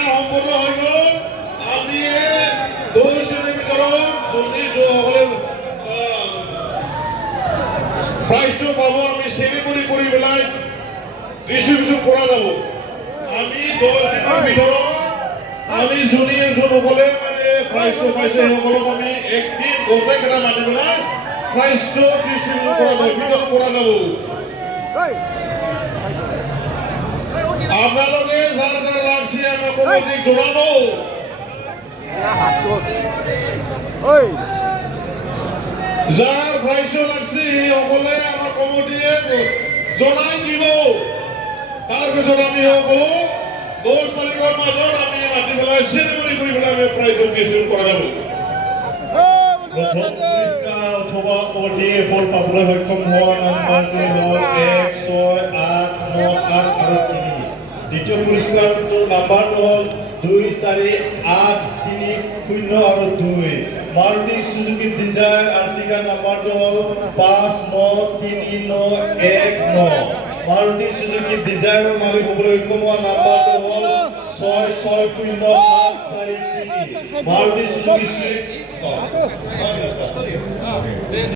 খেলা সম্পূৰ্ণ হৈ গ'ল আমি দুজনেৰ ভিতৰত যদি যোৱাসকলে প্ৰাইজটো পাব আমি চেৰিমনি কৰি পেলাই ডিষ্ট্ৰিবিউচন কৰা যাব আমি 10 দিনৰ ভিতৰত আমি যোনসকলে মানে প্ৰাইজটো পাইছে সেইসকলক আমি একদিন গোটেইকেইটা মাতি পেলাই প্ৰাইজটো ডিষ্ট্ৰিবিউট কৰা যাব বিতৰণ কৰা যাব আপোনালোকে যাৰ যাৰ লাগছে আমাক কমিটিক জনাব যাৰ প্ৰাইজটো লাগছে সেইসকলে আমাৰ কমিটিয়ে জনাই দিব তাৰপিছত আমি সকলো 10 তাৰিখৰ মাজত আমি মাতি পেলাই চেৰিমনি কৰি পেলাই আমি প্ৰাইজটো ডিষ্ট্ৰিবিউট কৰা যাব অথবা কমিটিয়ে বল পাবলৈ সক্ষম হোৱা নম্বৰটো হ'ল 1 6 8 9 8 আৰু 3 দ্বিতীয় পুৰস্কাৰটোৰ নাম্বাৰটো হ'ল 2 4 8 3 0 আৰু 2 মাৰুতি সুজুকি ডিজায়াৰ আৰ্টিকা নাম্বাৰটো হ'ল 5 9 3 9 1 9 মাৰুতি সুজুকি ডিজায়াৰৰ মালিক হ'বলৈ সক্ষম হোৱা নাম্বাৰটো হ'ল 6 6 0 5 4 3 মাৰুতি সুজুকি